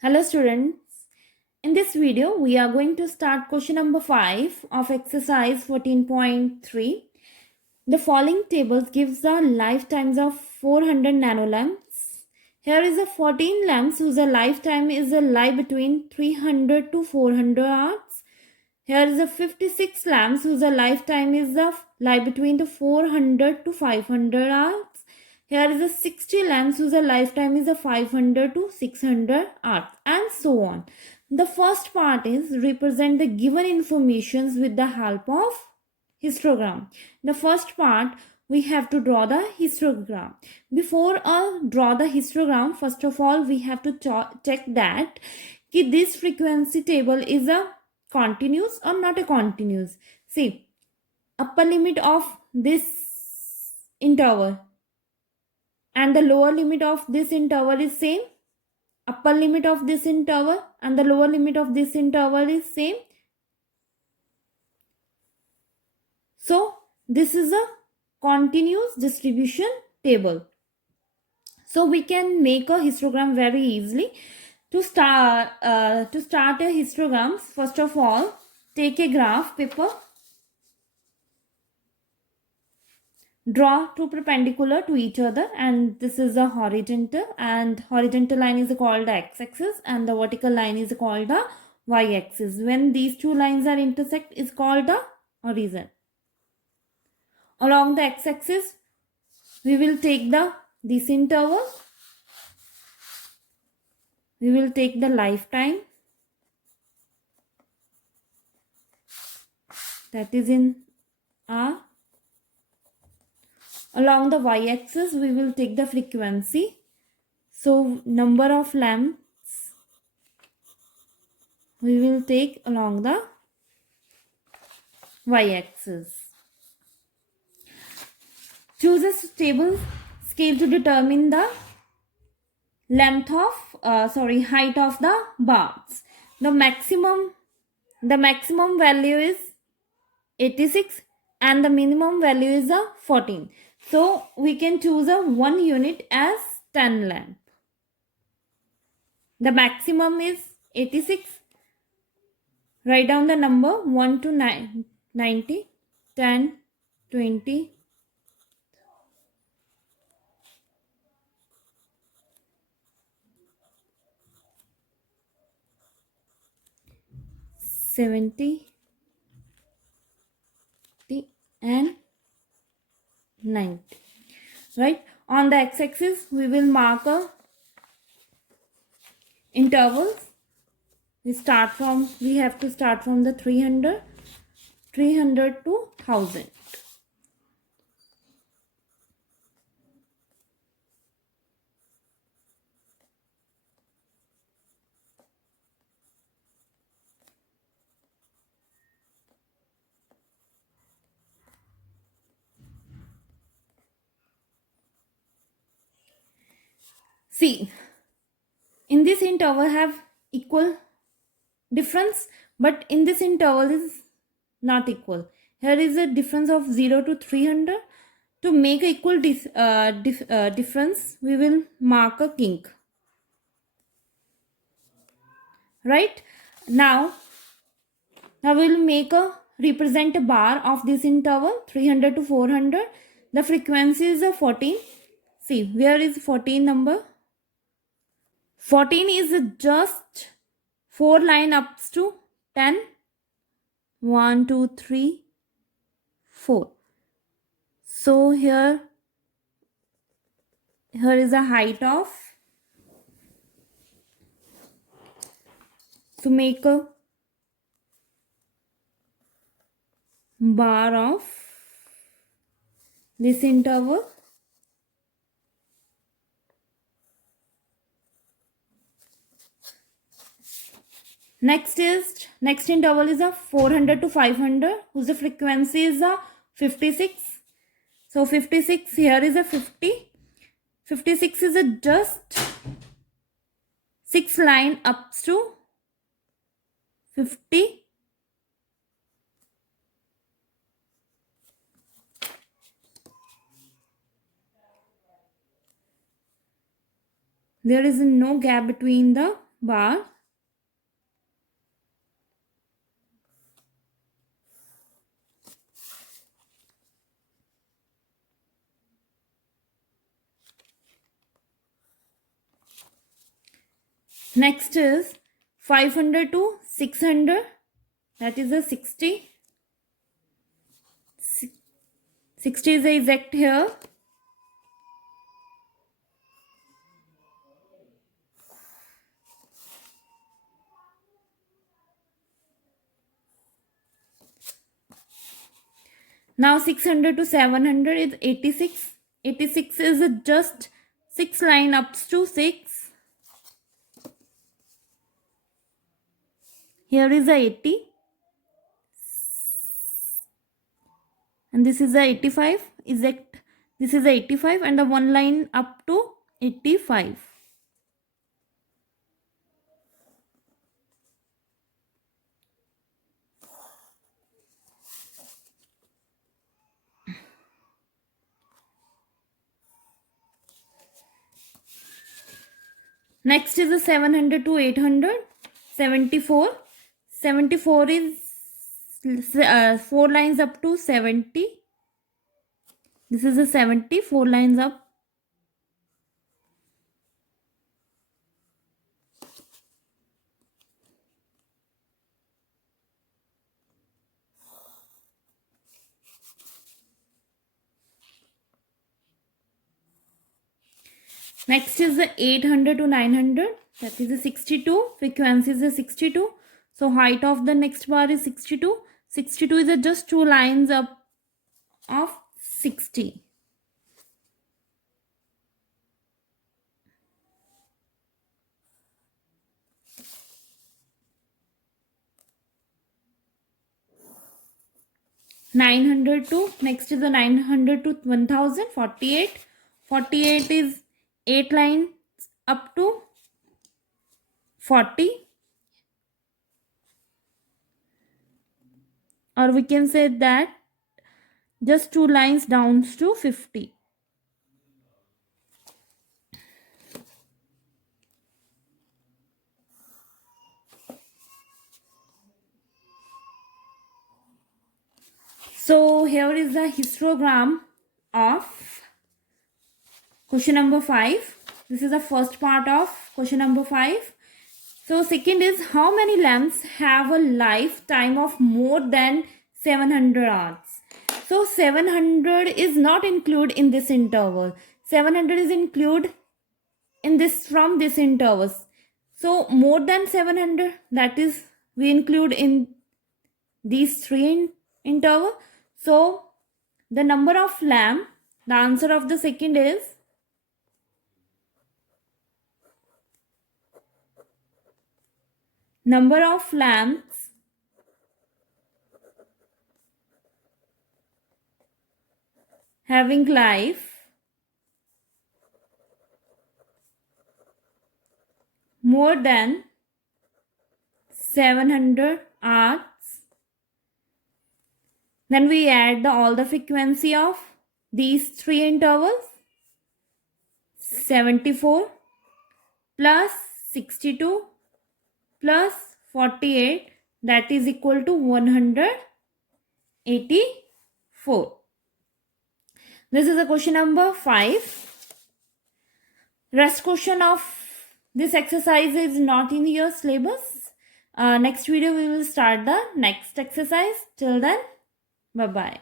Hello students, in this video we are going to start question number 5 of exercise 14.3. The following tables gives the lifetimes of 400 nanolamps. Here is a 14 lamps whose lifetime is a lie between 300 to 400 hours. Here is a 56 lamps whose lifetime is a lie between the 400 to 500 hours. Here is a 60 lamps whose lifetime is a 500 to 600 hours, and so on. The first part is represent the given informations with the help of histogram. The first part we have to draw the histogram. Before draw the histogram, first of all we have to check that this frequency table is a continuous or not a continuous. See, upper limit of this interval and the lower limit of this interval is same. Upper limit of this interval and the lower limit of this interval is same. So this is a continuous distribution table. So we can make a histogram very easily. To start a histogram, first of all, take a graph paper, draw two perpendicular to each other, and this is a horizontal, and horizontal line is called the x-axis and the vertical line is called the y-axis. When these two lines are intersect is called the horizon. Along the x-axis we will take this interval, we will take the lifetime, that is in R. Along the y-axis we will take the frequency, so number of lamps we will take along the y-axis. Choose a stable scale to determine the length of height of the bars. The maximum value is 86 and the minimum value is 14. So we can choose a 1 unit as 10 lamp. The maximum is 86. Write down the number 1 to 90, 10, 20, 70, and 90. Right, on the x-axis we will mark a intervals. We have to start from the 300 to 1000. See, in this interval have equal difference, but in this interval is not equal. Here is a difference of 0 to 300. To make equal difference, we will mark a kink. Right, now we will make a represent a bar of this interval 300 to 400. The frequency is a 14. See, where is 14 number? 14 is just 4 line ups to 10. 1, 2, 3, 4. So here is a height of, to make a bar of this interval. Next interval is a 400 to 500 whose frequency is a 56. So 56, here is a 50. 56 is a just 6 line up to 50. There is no gap between the bar. Next is 500 to 600, that is a 60. 60 is the exact here. Now 600 to 700 is 86. 86 is just 6 line up to 6. Here is a 80. And this is a 85. Exact. This is a 85 and the one line up to 85. Next is a 700 to 800. 74. 74 is 4 lines up to 70. This is a 70, 4 lines up. Next is the 800 to 900. That is a 62. Frequency is a 62. So height of the next bar is 62. 62 is just 2 lines up of 60. Next is the 900 to 1000. 48. 48 is 8 lines up to 40. Or we can say that just 2 lines down to 50. So here is the histogram of question number 5. This is the first part of question number 5. So second is, how many lamps have a lifetime of more than 700 hours? So 700 is not included in this interval. 700 is included in this from this intervals. So more than 700, that is we include in these 3 interval. So the number of lamp, the answer of the second is number of lamps having life more than 700 hours. Then we add all the frequency of these 3 intervals. 74 plus 62 plus 48, that is equal to 184. This is a question number 5. Rest question of this exercise is not in your syllabus. Next video we will start the next exercise. Till then, bye bye.